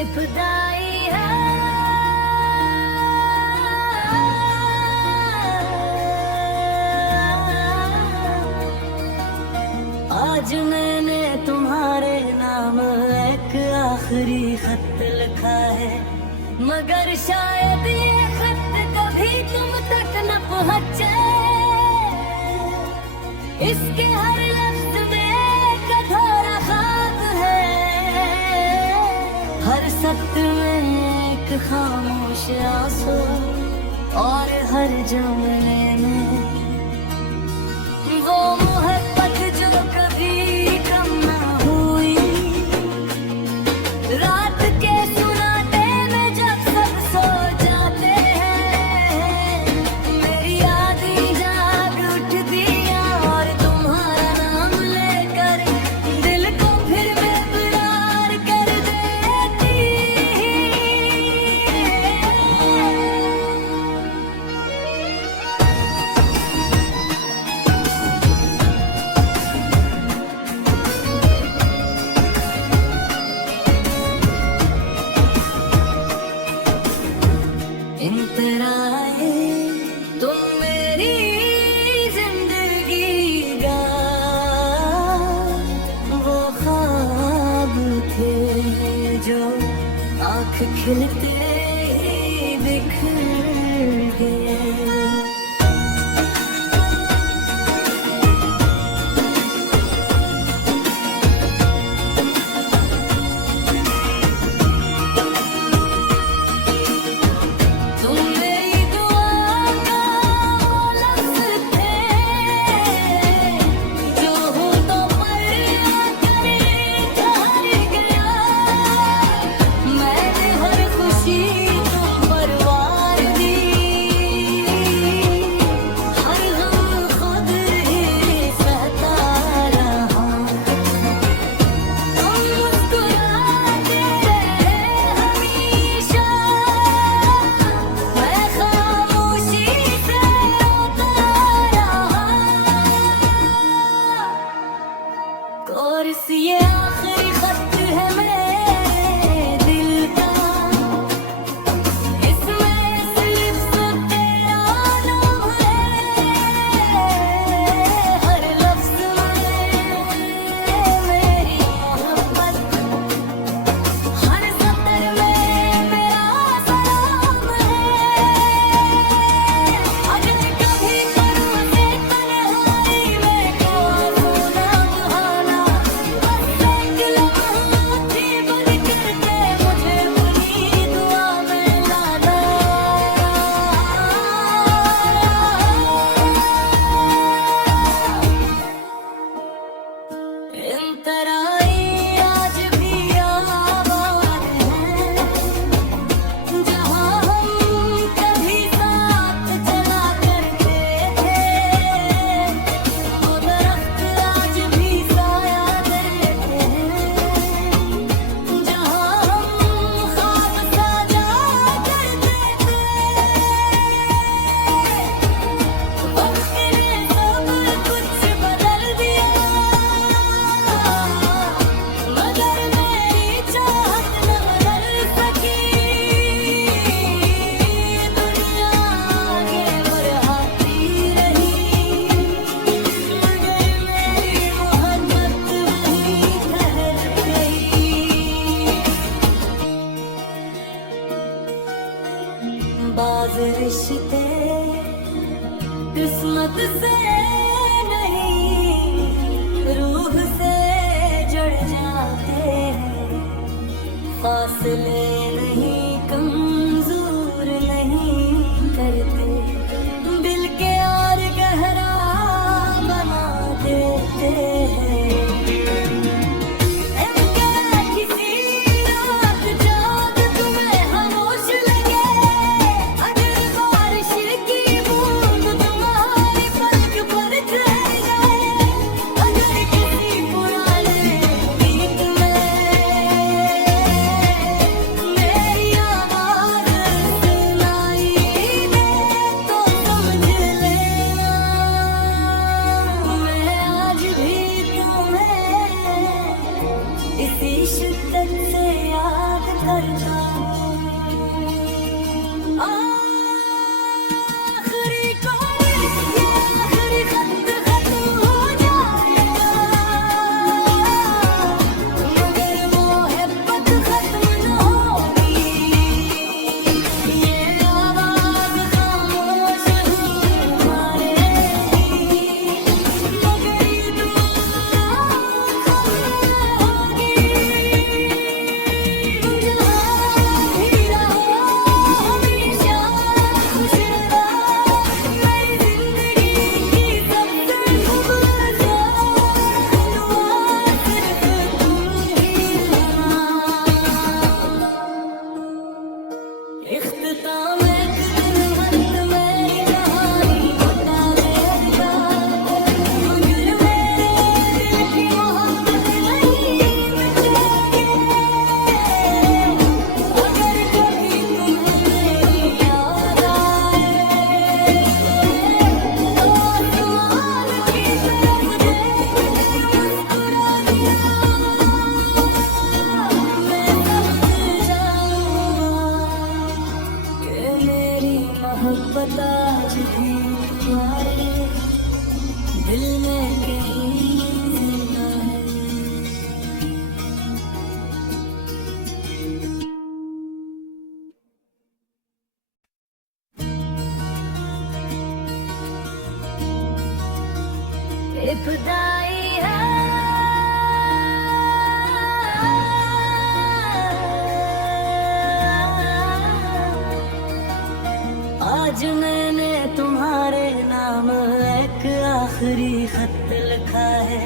इब्तिदाई है। आज मैंने तुम्हारे नाम एक आखिरी खत लिखा है, मगर शायद ये खत कभी तुम तक न पहुंचे। इसके हर लफ्ज में एक अधूरा ख्वाब है, हर सत्य में एक खामोश आंसू, और हर जुमले में वो मोहब्बत जो कभी कम ना हुई। रात के सुनाते में जब सब सो जाते हैं, मेरी यादें जाग उठती और तुम्हारा नाम लेकर दिल को फिर बेकरार कर देती। इंतराए तुम मेरी जिंदगी का वो ख्वाब थे जो आँख खिलते ही बिखर गए। और ये आखिरी खत है मेरे दिल का, इसमें सिर्फ तेरा नाम है, हर लफ्ज में मेरी मोहब्बत, हर सतर में मेरा सलाम है। अगर कभी करूँ से तन्हाई में को आंसू ना बहाना, बस एक करता हूँ। आखिरी कोशिश, ये आखिरी खत खत्म हो जाएगा, मगर मोहब्बत खत्म न होगी। ये आवाज़ खामोश हमारे ही, मगर ये दुआ होगी। मोहब्बत आज भी तुम्हारे दिल में कहीं जिंदा है। इब्तिदाई है आज मैंने तुम्हारे नाम एक आखिरी खत लिखा है,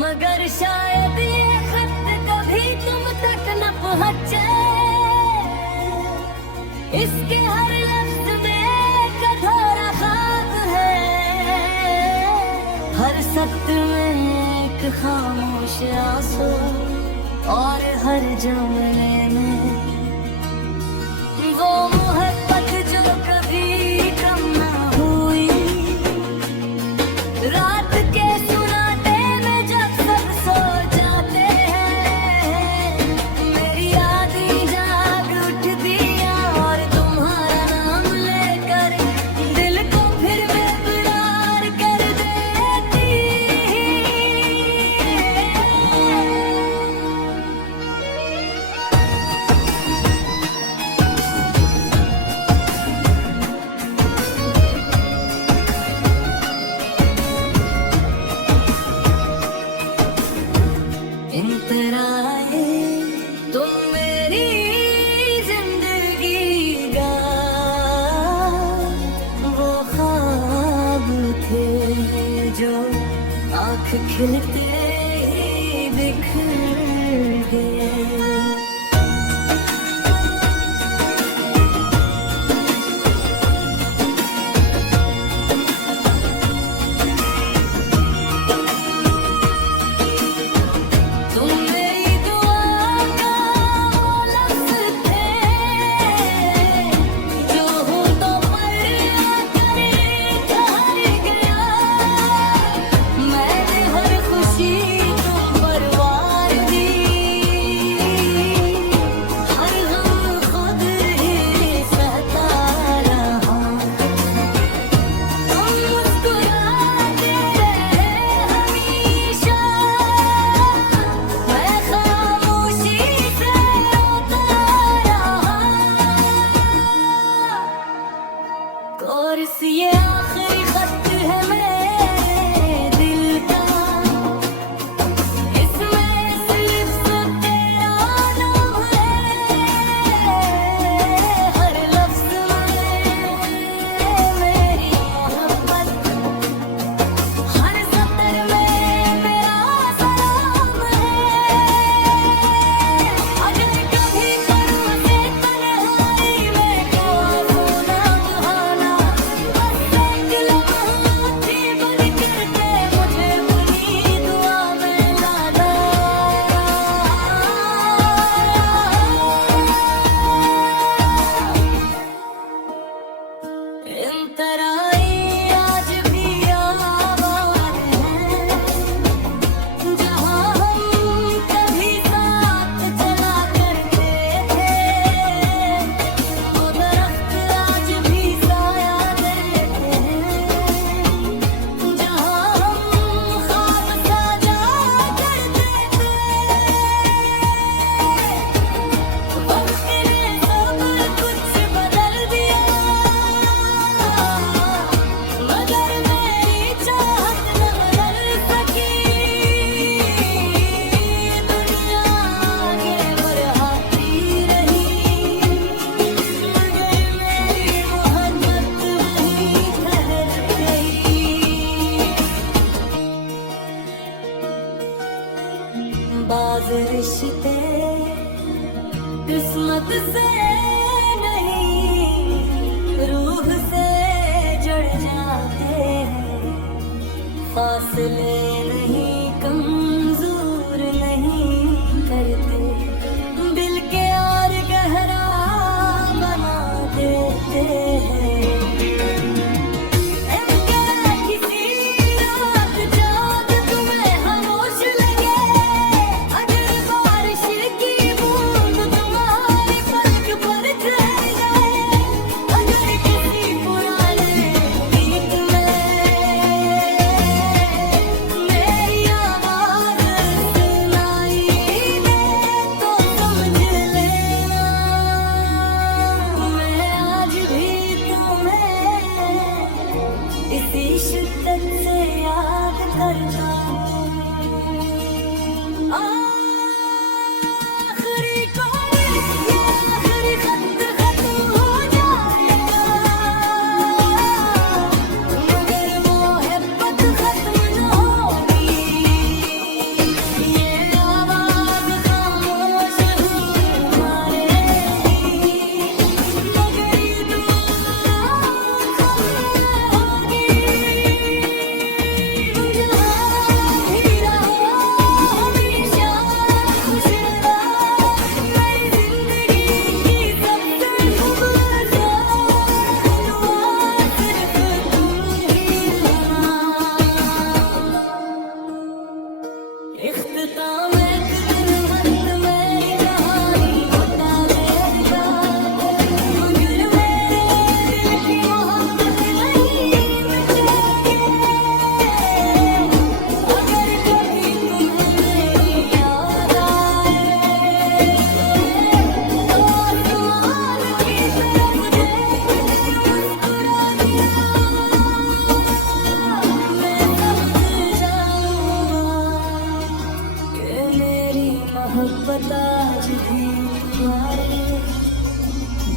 मगर शायद ये खत कभी तुम तक न पहुंचे। इसके हर लफ्ज में एक अधूरा ख्वाब है, हर सत्य में एक खामोश आंसू, और हर जुमले में वो मोहब्बत जो कभी कम ना हुई। रात के सुनाते में जब सब सो जाते हैं, मेरी यादें जाग उठती और तुम्हारा नाम लेकर दिल को फिर बेकरार कर देती। इंतराए तुम मेरी जिंदगी का वो ख्वाब थे जो आँख खिलते ही बिखर गए। मैंने हर खुशी तुम परवार बाज रिश्ते किस्मत से नहीं रूह से जुड़ जाते हैं, फासले नहीं कमजोर नहीं करते, दिल के और गहरा बना देते हैं। इसी शिद्दत से याद करता हूँ, आखिरी कौन ये आखिरी खत खत्म हो जाएगा, मगर मोहब्बत खत्म न होगी, ये आवाज़ खामोश हमारे मगर ये दुआ मोहब्बत आज भी तुम्हारे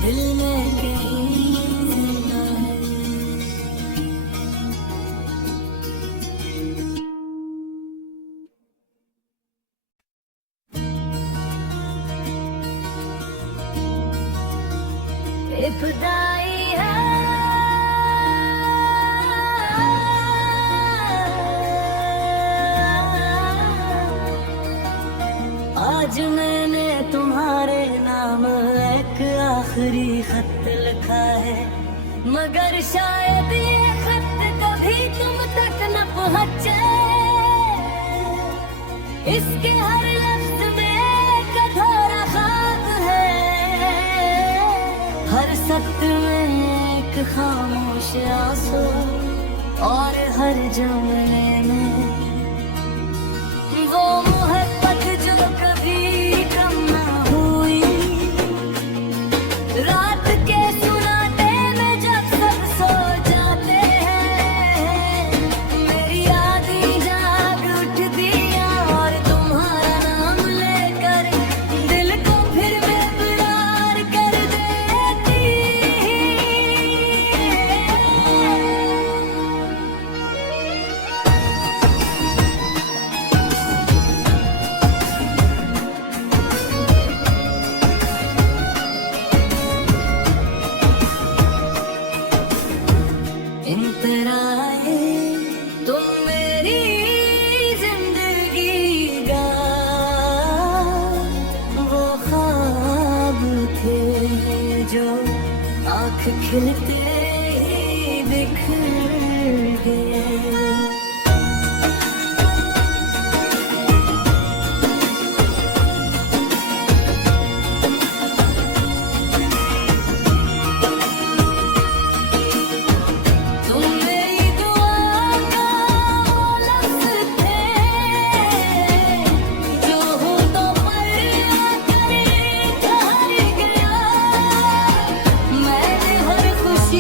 दिल में कहीं जिंदा है। इब्तिदाई है आज मैंने तुम्हारे नाम एक आखिरी खत लिखा है, मगर शायद ये खत कभी तुम तक न पहुंचे, इसके हर लफ्ज में एक अधूरा ख्वाब है, हर सत्र में एक खामोश आंसू और हर जुमले में वो मोहब्बत जो कभी कम न हुई, रात के सुनाते में जब सब सो जाते हैं, मेरी यादें जाग उठती और तुम्हारा नाम लेकर दिल को फिर बेकरार कर देती। इंतराए तुम मेरी जिंदगी का वो ख्वाब थे जो आँख खिलते ही बिखर गए। खुश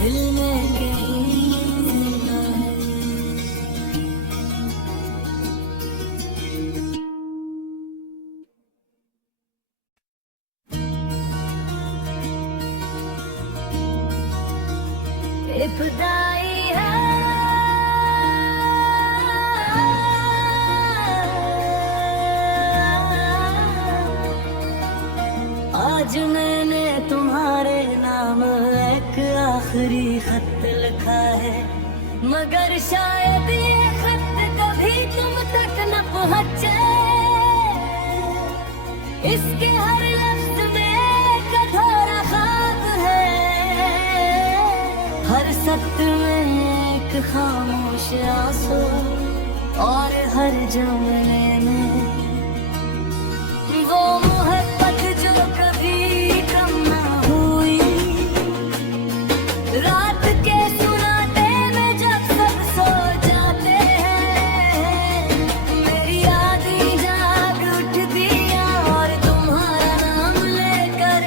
दिल में कहीं जिंदा है। इब्तिदाई है आज मैंने तुम्हारे नाम एक आखिरी खत लिखा है, मगर शायद ये खत कभी तुम तक न पहुंचे। इसके हर लफ्ज में एक अधूरा ख्वाब है, हर सत्र में एक खामोश आंसू, और हर जुमले में वो मोहब्बत जो कभी कम ना हुई। रात के सुनाते में जब सब सो जाते हैं, मेरी यादें जाग उठती और तुम्हारा नाम लेकर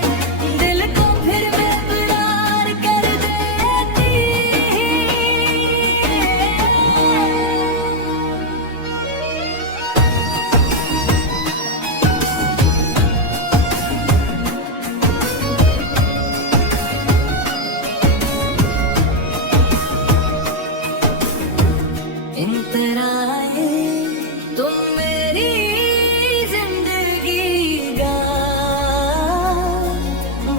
दिल को फिर बेकरार कर देती। इंतराए तुम मेरी जिंदगी का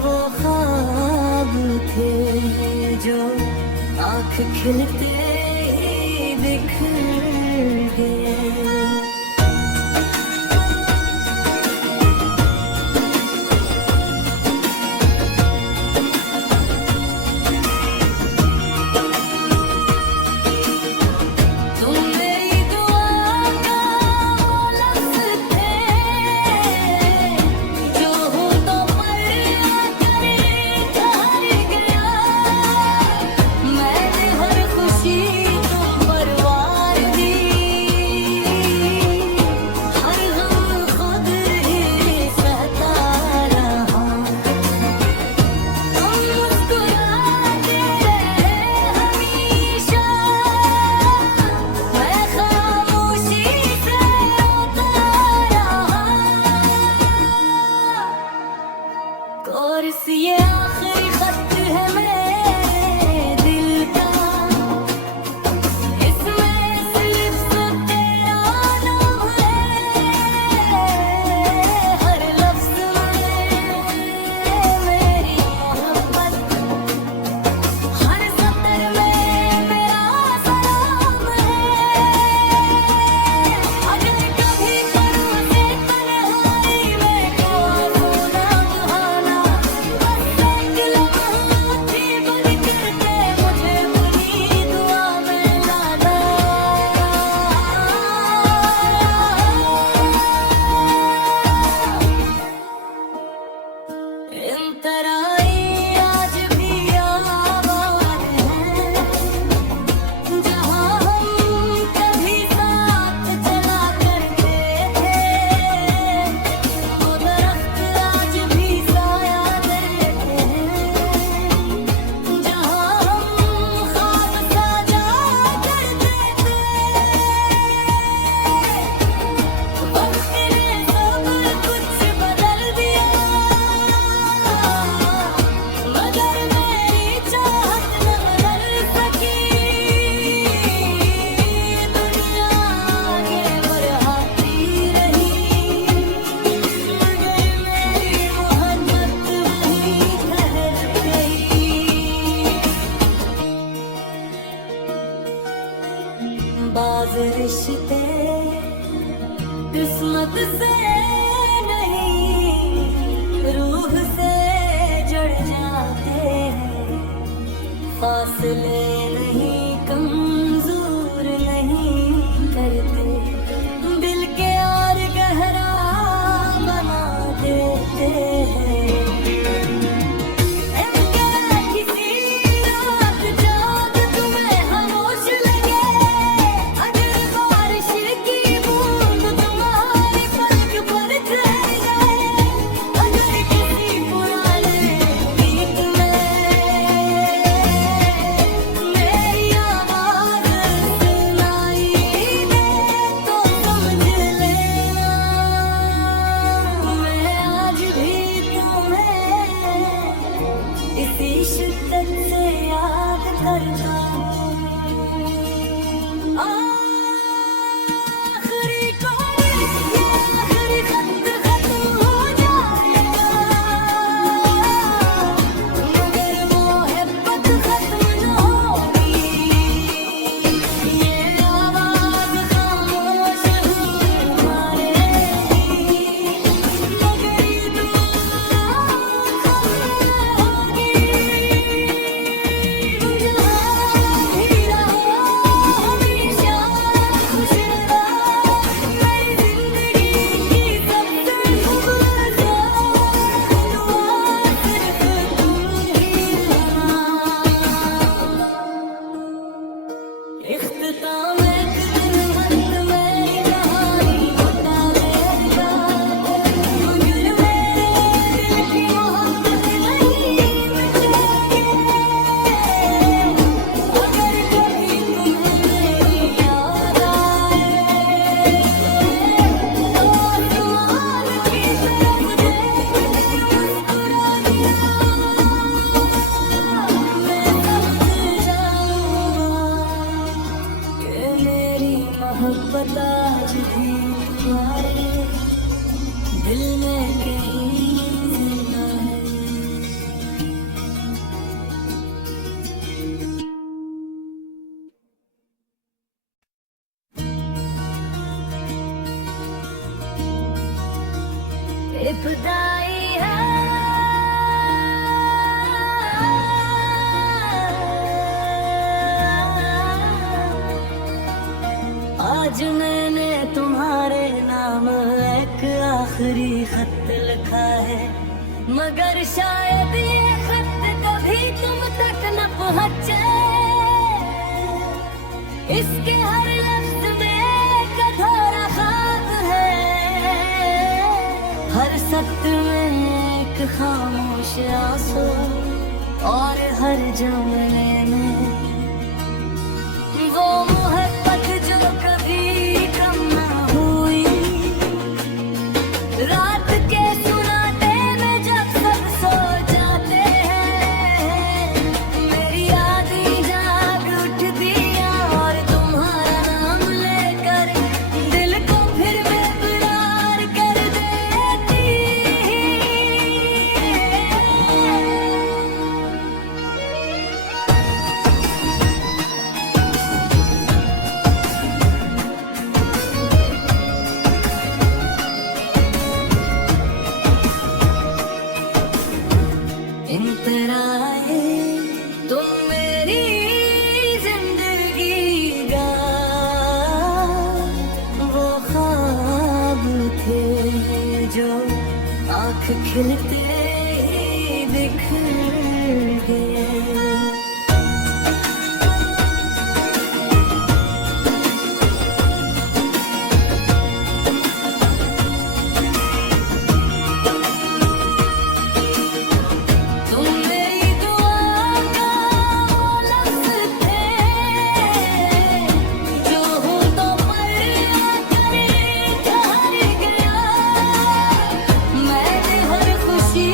वो ख्वाब थे जो आँख खिलते ही बिखर गए। तुम मेरी दुआ का वो लफ्ज़ थे जो हो तो पर आकर ठहर गया। मैंने हर खुशी तुम पर वार दी, हर गम खुद ही सहता रहा। तुम मुस्कुराते रहे हमेशा, मैं खामोशी से रोता रहा। कोर्स ये आखिरी खत है मेरे दिल का, इसमें सिर्फ तेरा नाम है। हर लफ्ज़ में मेरी मोहब्बत, हर सतर में मेरा सलाम है। अगर कभी करूँ से तन्हाई में कोई ना बहाना, बस एक लम्हा थी बनकर के मुझे अपनी दुआ में लाना। इंतराई आज भी आबाद है, जहाँ हम कभी साथ चला करते थे। वो दरख्त आज भी साया देते हैं, जहाँ हम ख्वाब साजा करते थे। वक्त ने सब कुछ बदल दिया, मगर मेरी चाहत न बदल सकी। दुनिया आगे बढ़ाती रही, मगर मेरी मोहब्बत वहीं ठहर गई। बाज़ रिश्ते किस्मत से नहीं, रूह से जुड़ जाते हैं। फासले नहीं, कमजोर नहीं करते, दिल के और गहरा बना देते हैं। किसी रात जाग तुम्हें खामोश लगे, अगर बारिश की बूंद तुम्हारी पलक पर ठहर जाए, अगर किसी पुराने गीत में करता हूँ। आखिरी कोशिश, ये आखिरी खत खत्म हो जाएगा, मगर मोहब्बत खत्म न होगी। ये आवाज़ खामोश हुई मारेगी, मगर ये दुआ होगी। ही रहो हमेशा खुश रहो, मेरी जिंदगी की सबसे खूबसूरत दुआ सिर्फ तुम ही हो। इख्तिताम एक दिन अंत में कहानी बता देगा, मगर मेरे दिल की मोहब्बत नहीं मिटेगी। अगर कभी तुम्हें मेरी याद आए, तो आसमान की तरफ देख मुस्कुरा दिया, मैं समझ जाऊंगा कि मेरी मोहब्बत आज भी तुम्हारे दिल में कहीं जिंदा है। इब्तिदाई है आज मैंने तुम्हारे नाम एक आखिरी खत लिखा है, मगर शायद ये खत कभी तुम तक न पहुंचे। इसके हर लफ्ज में एक अधूरा ख्वाब है, हर सत्र में एक खामोश आंसू, और हर जुमले में वो मोहब्बत जो कभी कम न हुई। रात के सुनाते में जब सब सो जाते हैं, मेरी यादें जाग उठती हैं, और तुम्हारा नाम लेकर दिल को फिर बेकरार कर देती है। इंतराए तुम मेरी जिंदगी का वो ख्वाब थे जो आँख खिलते ही बिखर गए। तुम मेरी दुआ का वो लफ्ज़ थे, जो होठों पर आकर ठहर गया। मैंने हर खुशी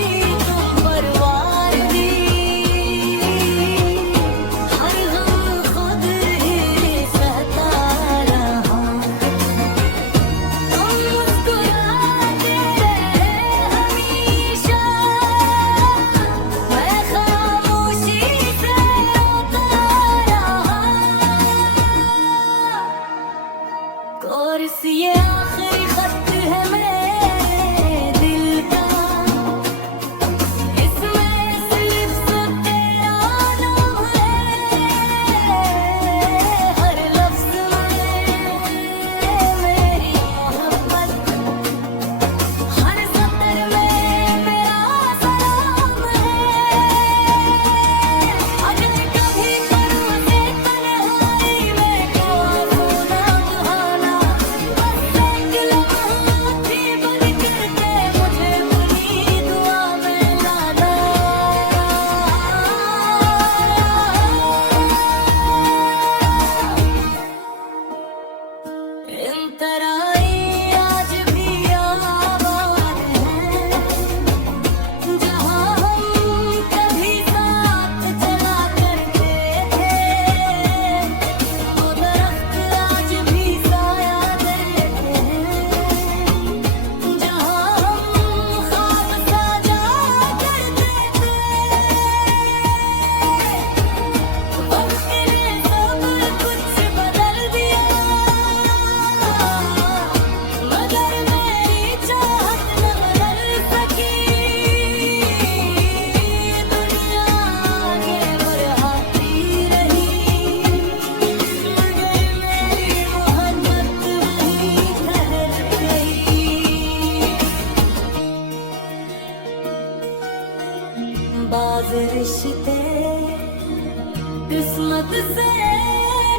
किस्मत से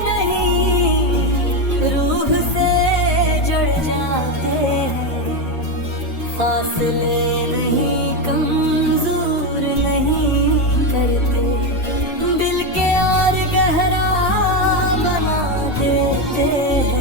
नहीं रूह से जुड़ जाते हैं, फासले नहीं कमजोर नहीं करते, दिल के यार गहरा बना देते हैं।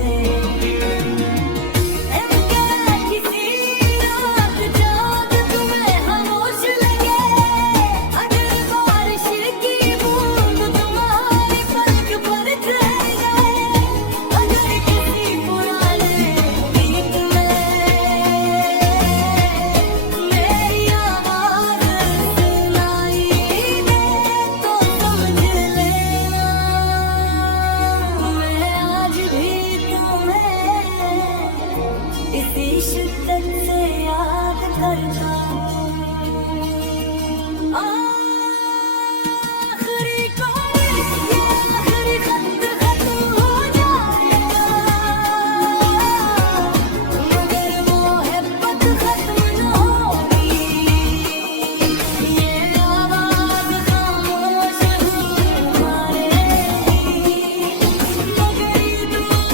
इसी शिद्दत से याद करता हूँ, आखिरी कोई ये आखिरी खत खत्म हो जाएगा, मगर वो मोहब्बत खत्म न होगी, ये आवाज़ खामोश मारेगी, मगर ये दुआ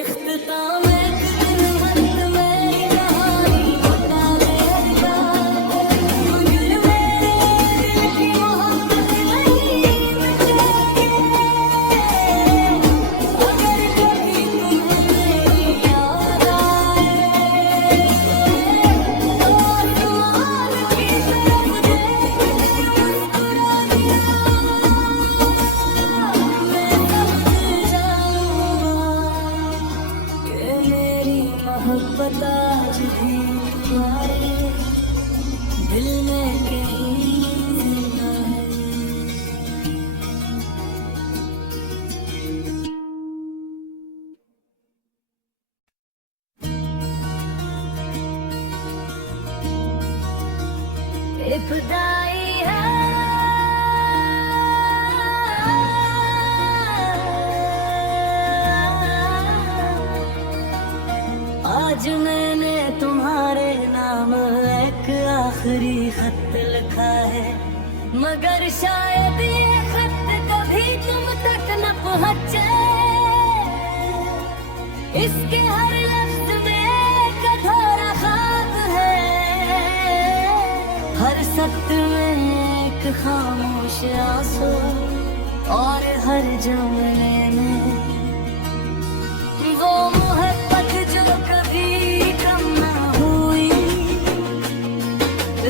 इख्तिताम एक दिन बंद मेरी कहानी बता देगा, मगर मेरे दिल की मोहब्बत नहीं मिटेगी, अगर कभी तुम्हें मेरी याद आए तो आसमान की तरफ देख मुस्कुरा दिया, मैं समझ जाऊंगा कि मेरी मोहब्बत आज भी तुम्हारे दिल में कहीं जिंदा है। इब्तिदाई है आज मैंने तुम्हारे नाम एक आखिरी खत लिखा है, मगर शायद ये खत कभी तुम तक न पहुंचे, इसके हर लफ्ज में एक अधूरा ख्वाब है, हर सख्त में एक खामोश आंसू, और हर जुमले में वो मोहब्बत जो कभी कम ना हुई,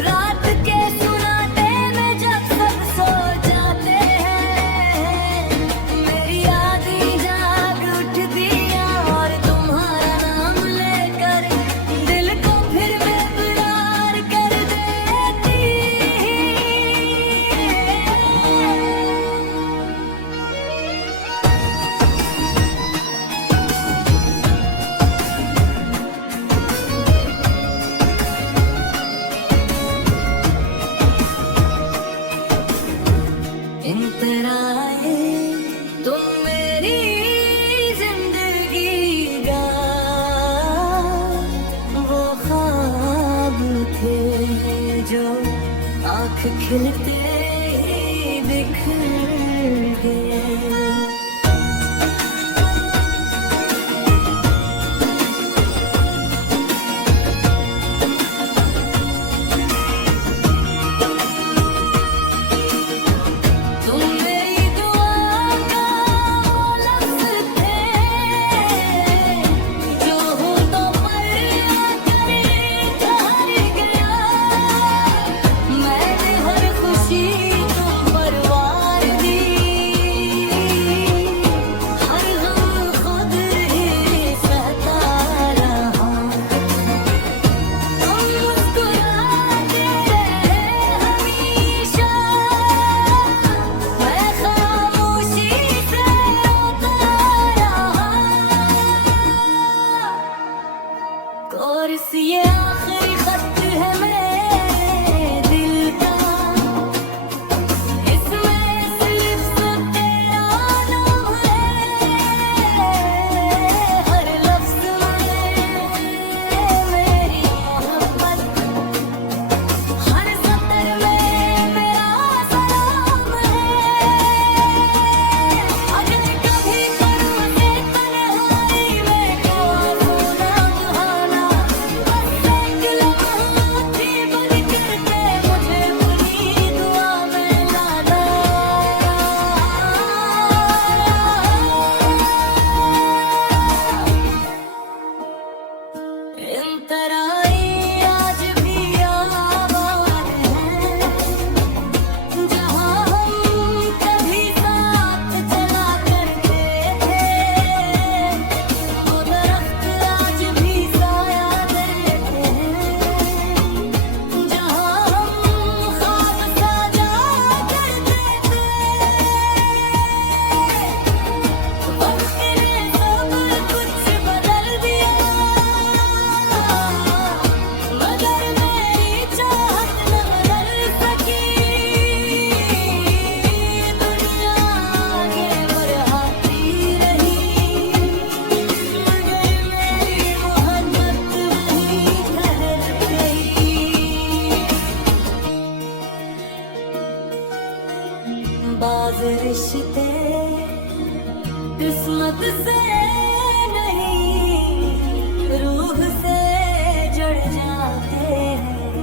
रात के सुनाते में जब सब सो जाते हैं, मेरी यादें जाग उठती हैं और तुम्हारा नाम लेकर दिल को फिर बेकरार कर देती इंतराए तुम मेरी जिंदगी का वो ख्वाब थे जो आँख खिलते ही बिखर गए। तुम मेरी दुआ का वो लफ्ज़ थे जो होठों पर आकर ठहर गया, मैंने हर खुशी रिश्ते किस्मत से नहीं रूह से जुड़ जाते हैं,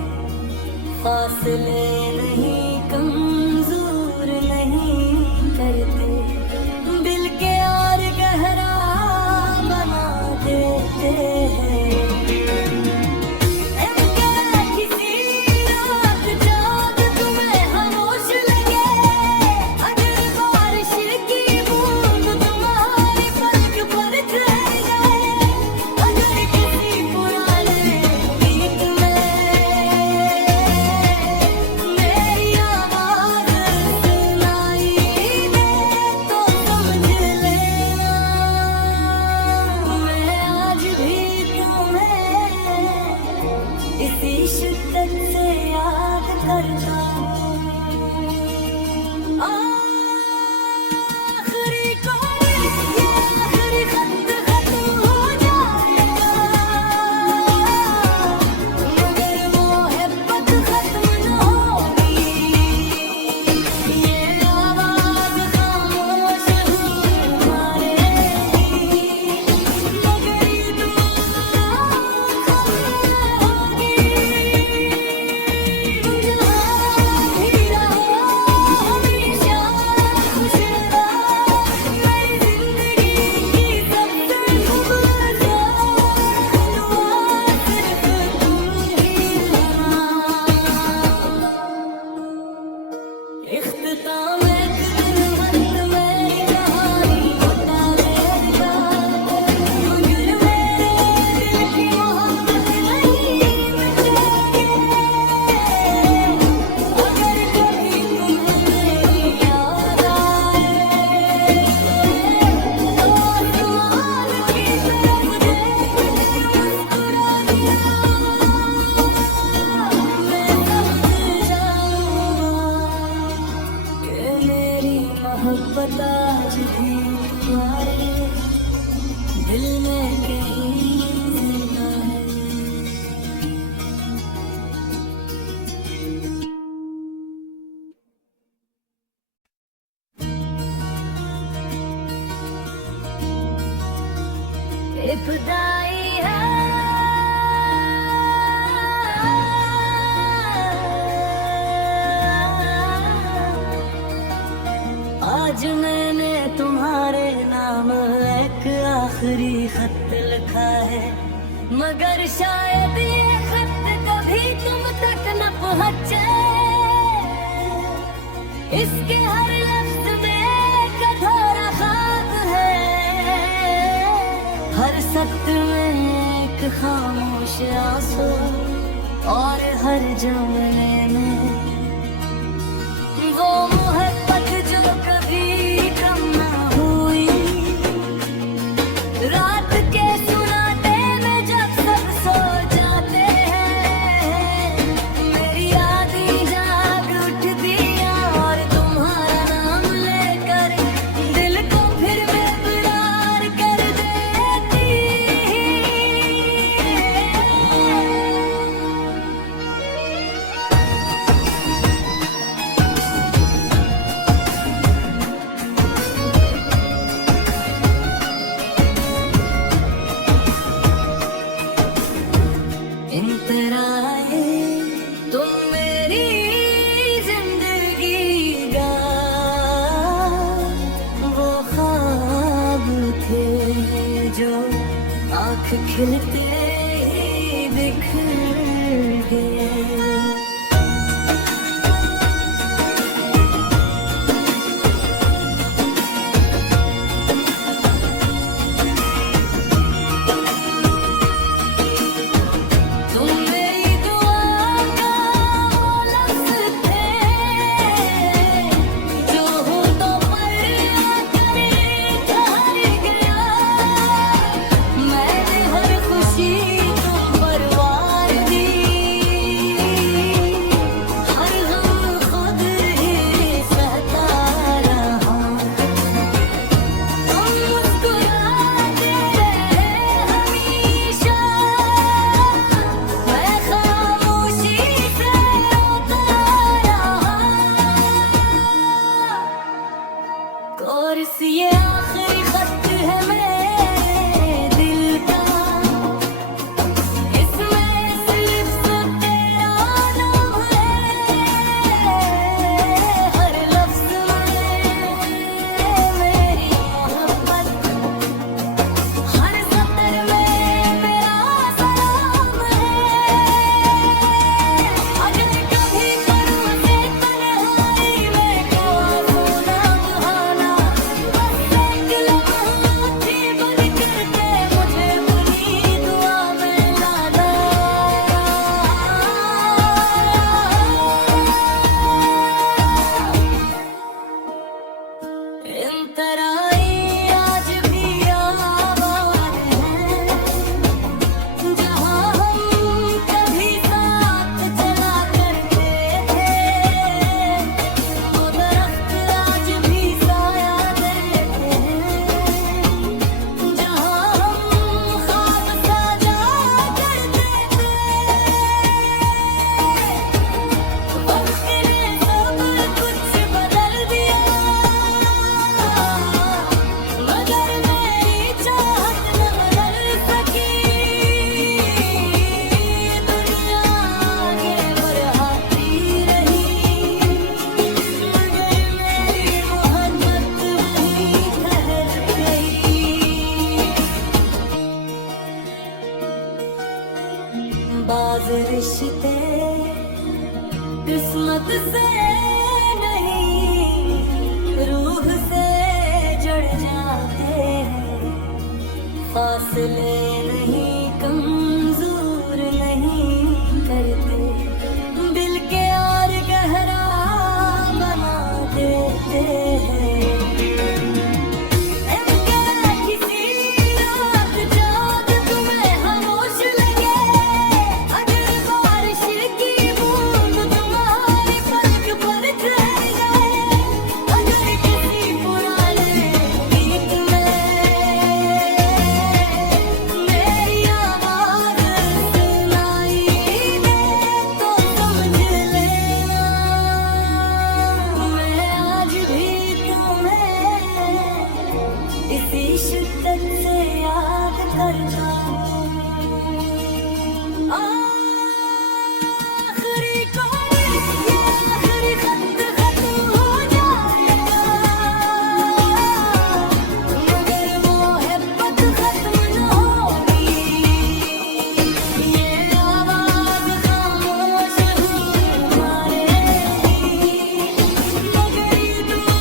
फासले नहीं कमजोर नहीं करते, दिल के यार गहरा बना देते हैं। इसी शिद्दत से याद करता हूँ, आखिरी कोई ये आखिरी खत खत्म हो जाएगा, मगर वो मोहब्बत खत्म न होगी। ये आवाज़ खामोश हमारे मगर ये दुआ मोहब्बत आज भी तुम्हारे दिल में कहीं जिंदा है। इब्तिदाई है आज मैंने तुम्हारे नाम एक आखिरी खत लिखा है, मगर शायद ये खत कभी तुम तक न पहुंचे। इसके हर लफ्ज में एक अधूरा ख्वाब है, हर सख्त में एक खामोश आंसू, और हर जुमले में वो मोहब्बत जो कभी कम ना हुई। रात के सुनाते में जब सब सो जाते हैं, मेरी यादें जाग उठती और तुम्हारा नाम लेकर दिल को फिर बेकरार कर देती। इंतराए तुम मेरी जिंदगी का वो ख्वाब थे जो आँख खिलते ही बिखर गए। खुशी किस्मत से नहीं रूह से जुड़ जाते हैं, फासले नहीं कमजोर नहीं करते, दिल के और गहरा बना देते हैं। इसी शिद्दत से याद करता हूँ, आखिरी कोई ये आखिरी खत खत्म हो जाएगा, मगर वो मोहब्बत खत्म न होगी, ये आवाज़ खामोश मारेगी, मगर ये दुआ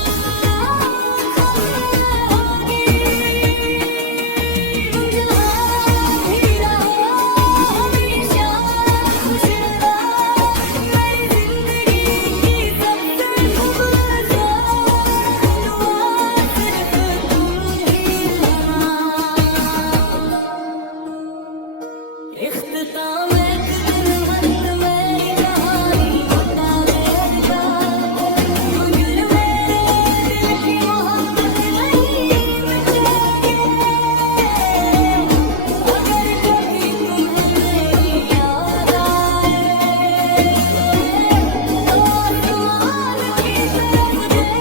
इख्तिताम एक दिन वक्त मेरी कहानी बता देगा, मगर मेरे दिल की मोहब्बत नहीं मिटेगी, अगर कभी तुम्हें मेरी याद आए तो आसमान की तरफ देख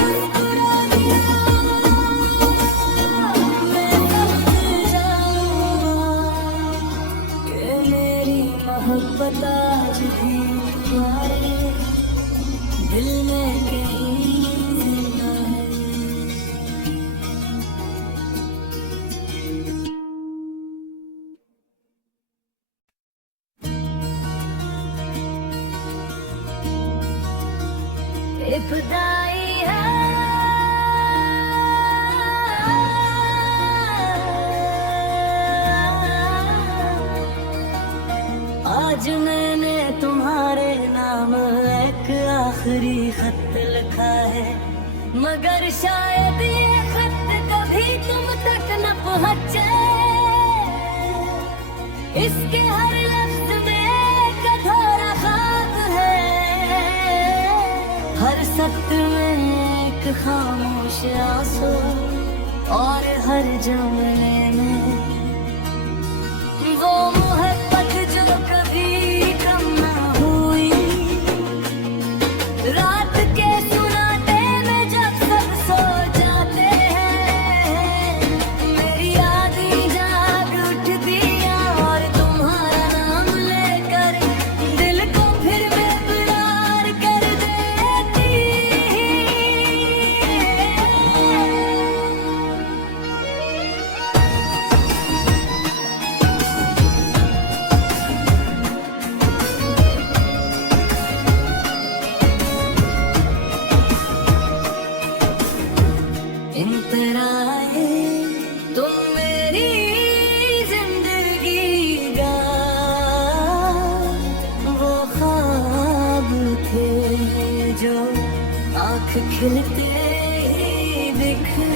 मुस्कुरा दिया, मैं समझ जाऊंगा कि मेरी मोहब्बत आज भी तुम्हारे दिल में कहीं जिंदा है। इब्तिदाई है आज मैंने तुम्हारे नाम एक आखिरी खत लिखा है, मगर शायद ये खत कभी तुम तक न पहुंचे, इसके हर लफ्ज में एक अधूरा ख्वाब है, हर सख्त में एक खामोश आंसू, और हर जुमले में वो मोहब्बत जो कभी कम ना हुई, रात के सुनाते में जब सब सो जाते हैं, मेरी यादें जाग उठती हैं और तुम्हारा नाम लेकर दिल को फिर बेकरार कर देती इंतराए तुम मेरी जिंदगी का वो ख्वाब थे जो आँख खिलते ही बिखर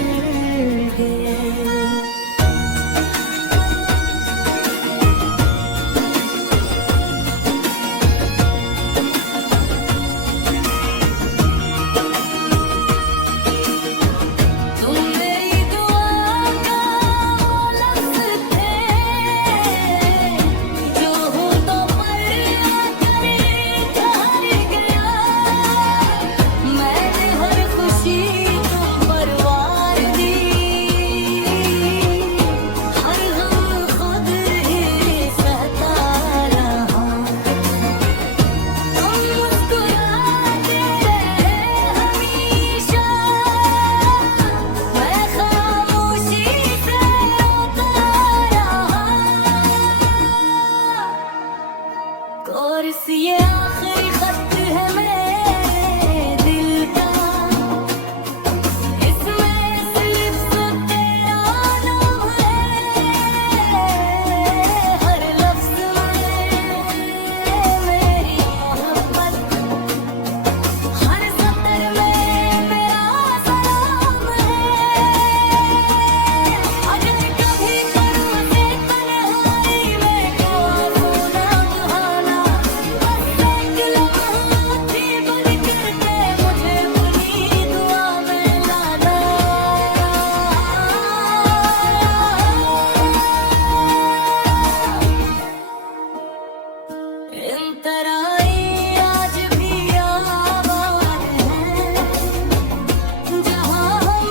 गए। खुशी बस ये आखिरी खत है मेरे दिल का, इसमें सिर्फ तेरा नाम है, हर लफ्ज में मेरी मोहब्बत, हर सतर में मेरा सलाम है। अगर कभी करूँ से तन्हाई में कोई सोना बहाना, बस एक लम्हा थी बनकर के मुझे अपनी दुआ में लाना। इन तराई आज भी आबाद है, जहाँ हम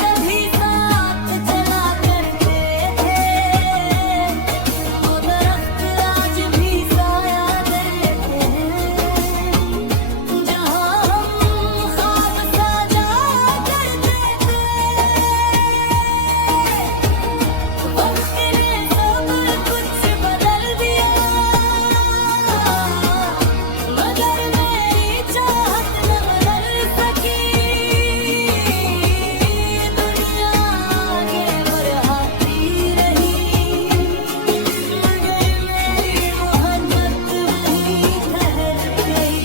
कभी साथ चला करते थे, वो दरख्त आज भी साया देते हैं, जहाँ हम ख्वाब साजा करते थे। वक्त ने सब कुछ बदल दिया, मगर मेरी चाहत न बदल सकी। दुनिया आगे बढ़ाती रही, मगर मेरी मोहब्बत वहीं ठहर गई।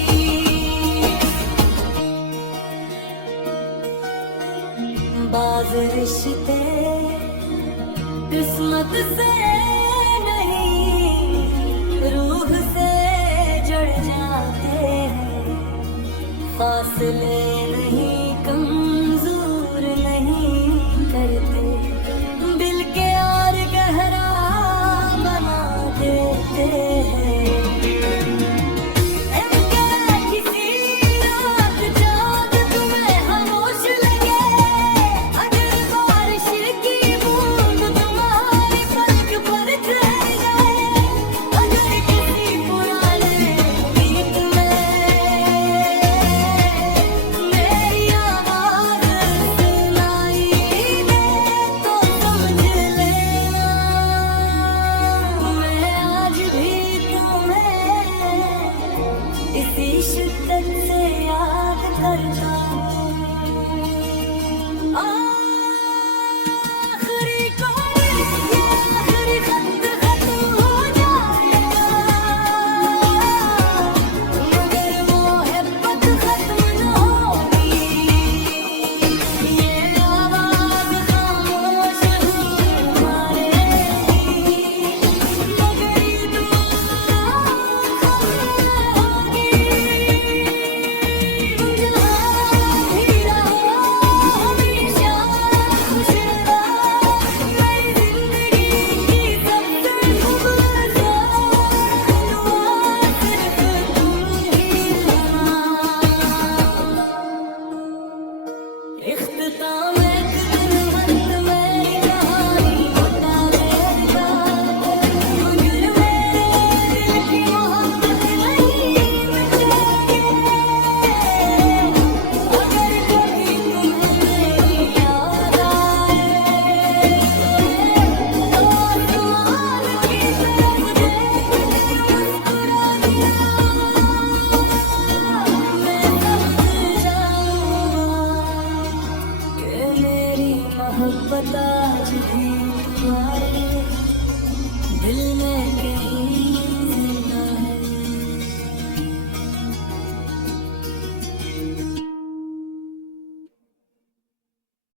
बाज़ रिश्ते किस्मत से नहीं, रूह से जुड़ जाते हैं, फासले नहीं कमजोर नहीं करते, दिल के यार गहरा बना देते हैं। किसी रात चाँद तुम्हें खामोश लगे, अगर बारिश की बूंद तुम्हारी पलक पर ठहर जाए, अगर किसी पुराने गीत में मेरी आवाज़ सुनाई दे, तो समझ लेना मैं आज भी तुम्हें इसी शिद्दत से याद करता